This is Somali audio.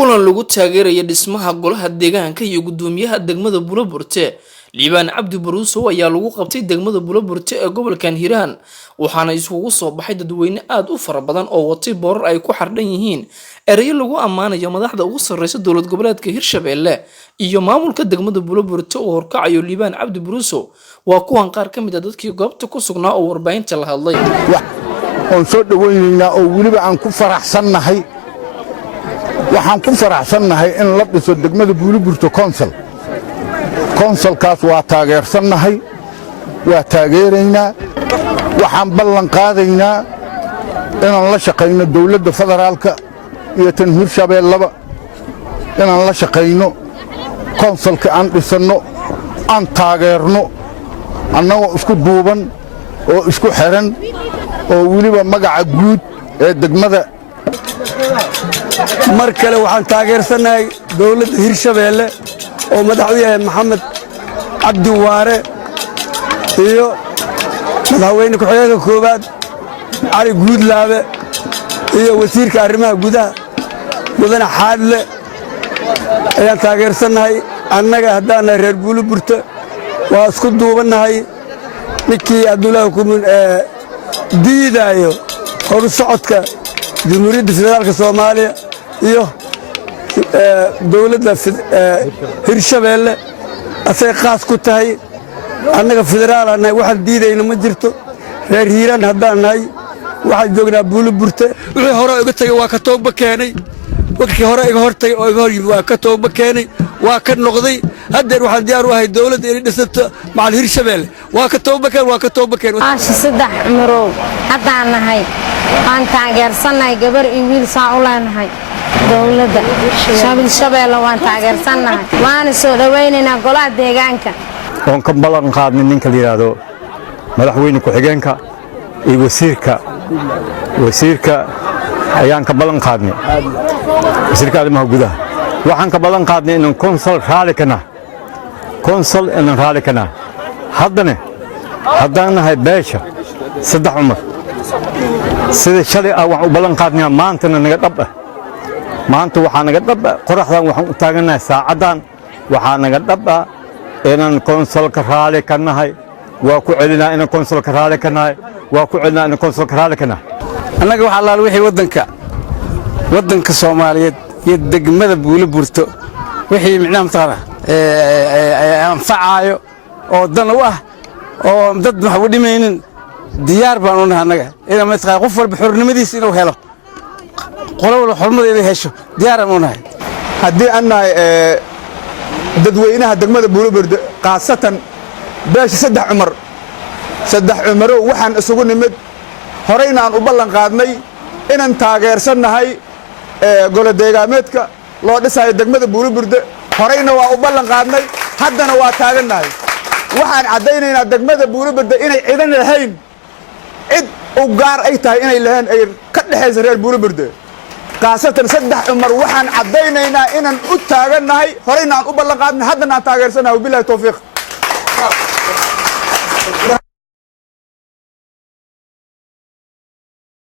kulan lagu taageerayo dhismaha golaha deegaanka iyo gudoomiyaha degmada Buloburte Liibaan Cabdi Baruuso ayaa lagu qabtay degmada Buloburte ee gobolkan Hiiraan waxaana isugu soo baxay dadweyne aad u fara badan oo watay boorar ay ku xardhan yihiin ereyo lagu ammaanayo madaxda ugu sareysa dowlad goboleedka Hirshabeelle iyo maamulka degmada Buloburte oo horkacayo Liibaan Cabdi Baruuso waa kuwan qaar ka mid ah dadkii goobta ku sugnaa oo warbaahinta la hadlay oo soo dhaweynayna oo waliba aan ku faraxsanahay waxaan ku faraxsanahay in la dhiso degmada Buloburte konsolkaas waa taageersanahay waa taageeraynaa waxaan ballan qaadaynaa inaan la shaqeyno dawladda federaalka iyo tan Hirshabeellaba inaan la shaqeyno konsolka aan dhisano aan taageerno annagoo isku duuban oo isku xiran oo waliba magaca guud ee degmada mar kale waxaan taageersanahay dawladda Hirshabeelle oo madaxweyne Maxamed Cabdi Waare iyo madaxweyne ku-xigeenka koobaad Cali Guudlaabe iyo wasiirka arrimaha gudaha mudane Xaadle ayaan taageersanahay annaga haddaan reer Buloburte waa isku duubanahay ninkii Abdullaahi Kumin diidayo hor socodka Jamhuuriyadda Federaalka Soomaaliya iyo dawladda Hirshabeelle asay qaas ku tahay annaga federaalana waxaan diidayna ma jirto reer Hiiraan haddaan nahay waxaan joognaa Buloburte wixii hore iga tagay waa ka toobba keenay wixii hore iga hortay oo iga hor yimid waa ka toobba keenay waa ka noqday haddeer waxaan diyaar u ahay dawladda inay dhisato macal Hirshabeelle waa ka toobba keenay aashi saddex marow haddaan nahay aan taageersanahay gabar iyo wiil saa u leenahay dawladda Hirshabeelle waan taageersanahay waana soo dhaweynaynaa golaha deegaanka oon ka ballan qaadnay ninka la yiraahdo madaxweyne ku-xigeenka iyo wasiirka ayaan ka ballan qaadnay wasiirka arrimaha gudaha waxaan ka ballan qaadnay inaan konsol raali kana haddana haddaan nahay beesha saddex cumar sida shalay waxaan u ballan qaadnay maantana naga dhab maanta waxaa naga dhab qoraxdan waxaan u taaganahay saacadan waxaa naga dhab inaan konsolka raali ka nahay waa ku celinaa inaan konsolka raali ka nahay annaga waxa allaal wixii waddanka Soomaaliyeed iyo degmada Buloburte wixii micnaha mataqaana anfacaayo oo dan u ah oo dad wax u dhimaynin diyaar baan u nahay annaga inaan mataqaana qof walba xornimadiisa inuu helo qolada xormadeeda hesho diyaar aan u nahay haddii aan nahay dadweynaha degmada Buloburte qaasatan beesha saddex cumar waxaan isugu nimid horeyna aan u ballan qaadnay inaan taageersanahay golo deegaameedka loo dhisayo degmada Buloburte horeyna waa u ballan qaadnay haddana waa taagannahay waxaan caddaynaynaa degmada Buloburte inay ciidan lahayn cid u gaar ay tahay inay lahayn ay ka dhaxayso reer Buloburte qaasatan saddex cumar waxaan caddaynaynaa inaan u taagannahay horeyna aan u ballan qaadnay haddana aan taageersanahay billahi tawfiiq